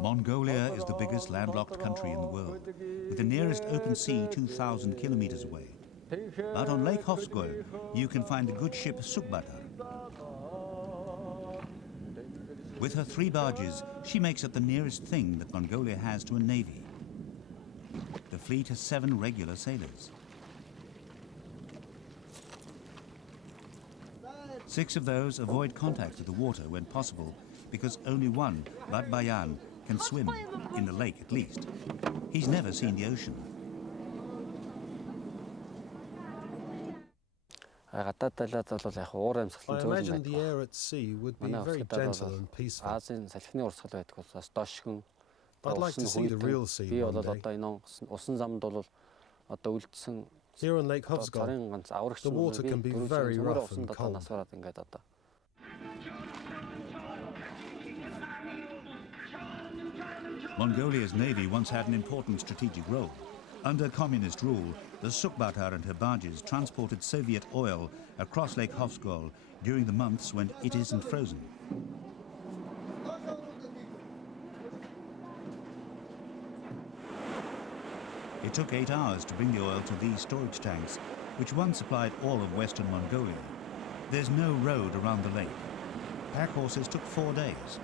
Mongolia is the biggest landlocked country in the world, with the nearest open sea 2,000 kilometers away. But on Lake Khatgal, you can find the good ship Sukhbaatar. With her 3 barges, she makes it the nearest thing that Mongolia has to a navy. The fleet has 7 regular sailors. 6 of those avoid contact with the water when possible, because only one, Batbayan, can swim, in the lake at least. He's never seen the ocean. I imagine the air at sea would be very gentle and peaceful. I'd like to see the real sea one day. Here on Lake Khatgal, the water can be very rough and cold. Mongolia's navy once had an important strategic role. Under communist rule, the Sukhbaatar and her barges transported Soviet oil across Lake Khatgal during the months when it isn't frozen. It took 8 hours to bring the oil to these storage tanks, which once supplied all of western Mongolia. There's no road around the lake. Pack horses took 4 days.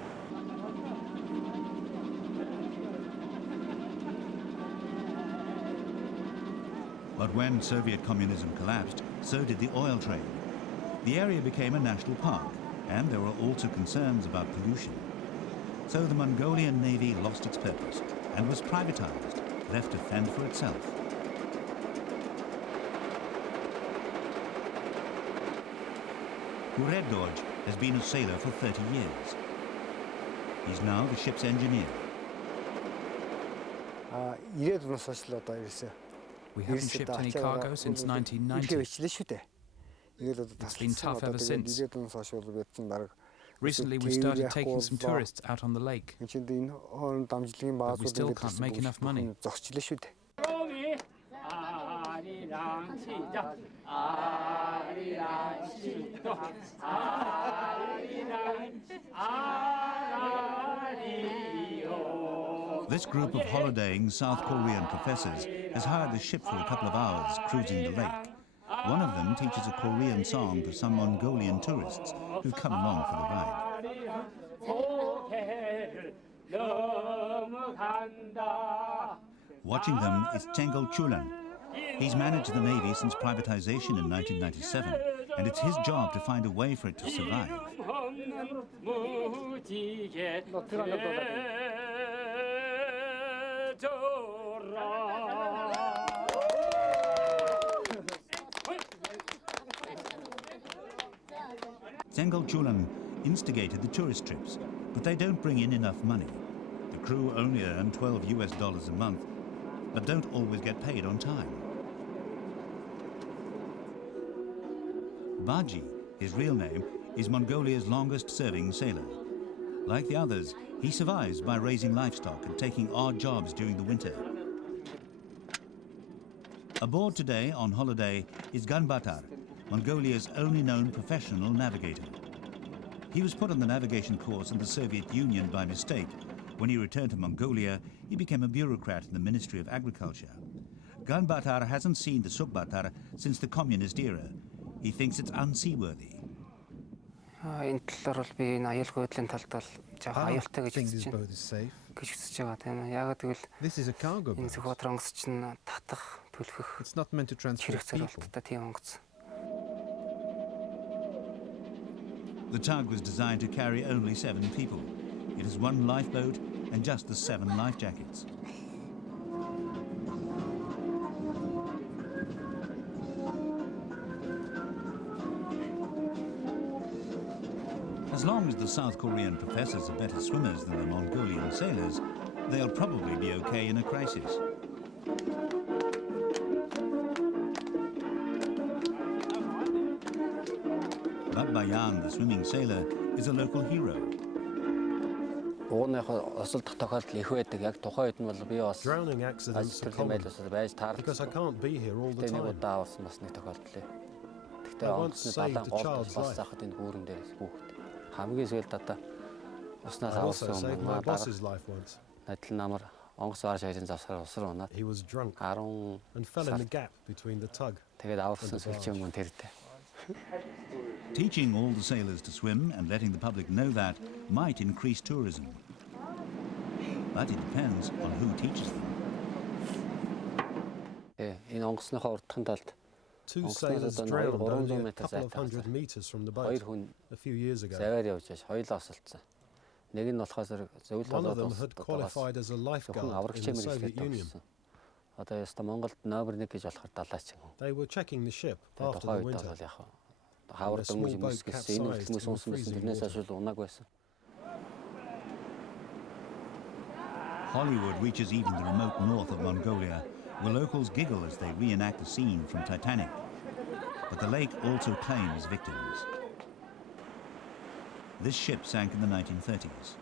But when Soviet communism collapsed, so did the oil trade. The area became a national park, and there were also concerns about pollution. So the Mongolian Navy lost its purpose and was privatized, left to fend for itself. Purevdorj has been a sailor for 30 years. He's now the ship's engineer. We haven't shipped any cargo since 1990. It's been tough ever since. Recently we started taking some tourists out on the lake, but we still can't make enough money. This group of holidaying South Korean professors has hired the ship for a couple of hours cruising the lake. One of them teaches a Korean song to some Mongolian tourists who've come along for the ride. Watching them is Tsengelchuulun. He's managed the Navy since privatization in 1997, and it's his job to find a way for it to survive. Tsengelchuulun instigated the tourist trips, but they don't bring in enough money. The crew only earn $12 US a month, but don't always get paid on time. Bargy, his real name, is Mongolia's longest-serving sailor. Like the others, he survives by raising livestock and taking odd jobs during the winter. Aboard today on holiday is Ganbaatar, Mongolia's only known professional navigator. He was put on the navigation course in the Soviet Union by mistake. When he returned to Mongolia, he became a bureaucrat in the Ministry of Agriculture. Ganbaatar hasn't seen the Sukhbaatar since the communist era. He thinks it's unseaworthy. I don't think this boat is safe. This is a cargo boat. It's not meant to transport people. The tug was designed to carry only 7 people. It has 1 lifeboat and just the 7 life jackets. As long as the South Korean professors are better swimmers than the Mongolian sailors, they'll probably be okay in a crisis. Batbayan, the swimming sailor, is a local hero. Drowning accidents are common because I can't be here all the time. Тэ онгоцны далайн гол бас захад энэ бүүрэн дээрээс хүүхэд. Хамгийн сүүлд одоо уснаас авсан юм. My boss's life once. Адил намар онгоц барж хайрын завсаар усар унаад. He was drunk 10 and fell in the gap between the tug. тэгээд аварсан сэлчэн мөн тэртэй. Teaching all the sailors to swim and letting the public know that might increase tourism. But it depends on who teaches them. Энэ онгоцныхоо урдхан талд Two sailors drowned only a couple of hundred meters from the boat a few years ago. Заваар явж байж хоёулаа осолцсон. Нэг нь болохоор зөвл One of them болоод had qualified as a lifeguard in the Soviet Union. Одоо яста Монголд номер 1 гэж болохоор далаач юм. They were checking the ship after the winter. Хавар дөнгөж хүмүүс гэсэн энэ хүмүүс унсан тэрнээс ашиг унаг байсан. Hollywood reaches even the remote north of Mongolia, where locals giggle as they reenact a scene from Titanic. But the lake also claims victims. This ship sank in the 1930s.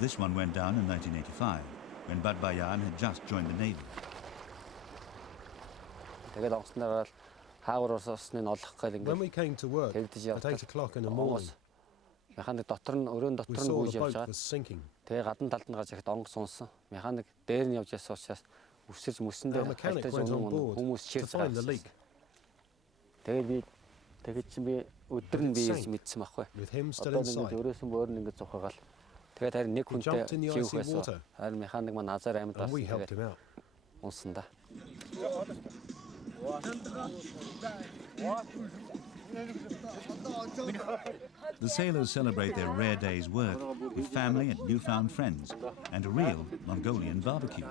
This one went down in 1985, when Batbayan had just joined the Navy. When we came to work at 8 o'clock in the morning, Механик дотор нь өрөөнд дотор we нь saw гүйж the явж boat байгаа. was sinking. Тэгээ гадна талд нь гарч ирэхэд онгоц унсан. Механик дээр нь явж байсан учраас өсөж мөсөн дээр Our mechanic хайтаж went on өмнө board хүмүүс to чирж find the leak. Тэгээд чи би өдөр нь би ирж мэдсэн байхгүй. With him still Одоо ингээд inside. өрөөсөн бөөр нь ингээд зухагаал. Тэгээд харин нэг хүнтэй jumped in the живх icy water. байсан. Харин механик маань азар амьд And we болсон. helped him out. Унсан да. The sailors celebrate their rare day's work with family and newfound friends and a real Mongolian barbecue.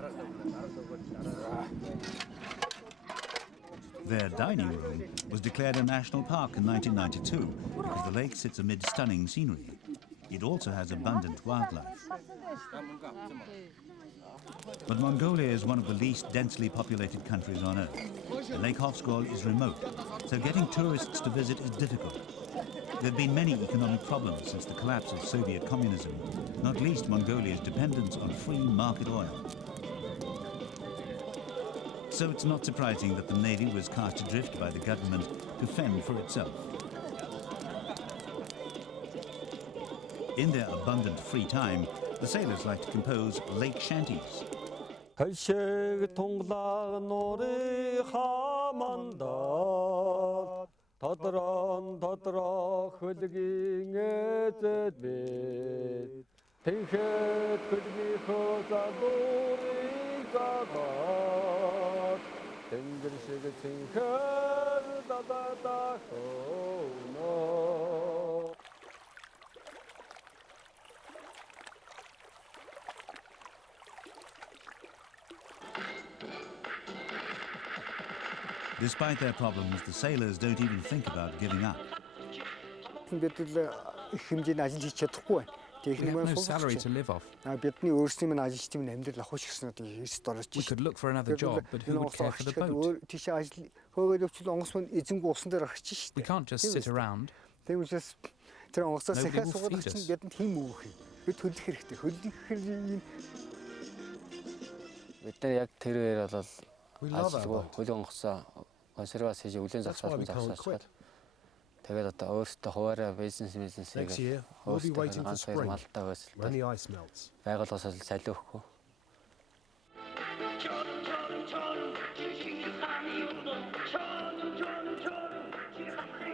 Their dining room was declared a national park in 1992 because the lake sits amid stunning scenery. It also has abundant wildlife. But Mongolia is one of the least densely populated countries on Earth. And Lake Khatgal is remote, so getting tourists to visit is difficult. There have been many economic problems since the collapse of Soviet communism, not least Mongolia's dependence on free market oil. So it's not surprising that the Navy was cast adrift by the government to fend for itself. In their abundant free time, the sailors like to compose lake shanties. Despite their problems, the sailors don't even think about giving up. We have no salary to live off. We could look for another job, but who would care for the boat? We can't just sit around. Nobody will feed us. We love our boat. That's why we can't quit. Next year, we'll be waiting for spring, when the ice melts.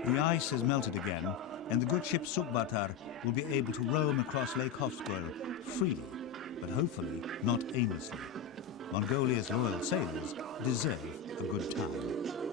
The ice has melted again, and the good ship Sukhbaatar will be able to roam across Lake Khatgal freely, but hopefully not aimlessly. Mongolia's loyal sailors deserve a good time.